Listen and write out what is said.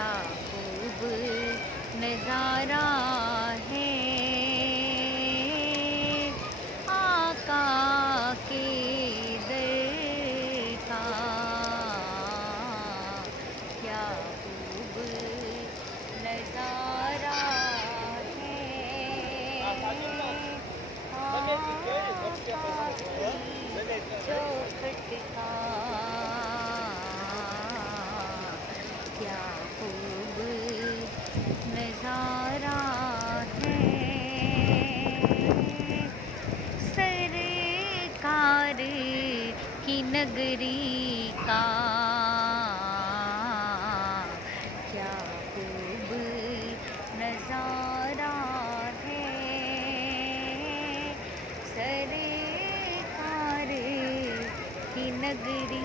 کیا خوب نظارہ ہے آقا کے در کا، کیا خوب نظارہ ہے آقا کی چوکھٹ کا، کیا خوب نظارہ ہے سرکار کی نگری کا، کیا خوب نظارہ ہے سرکار کی نگری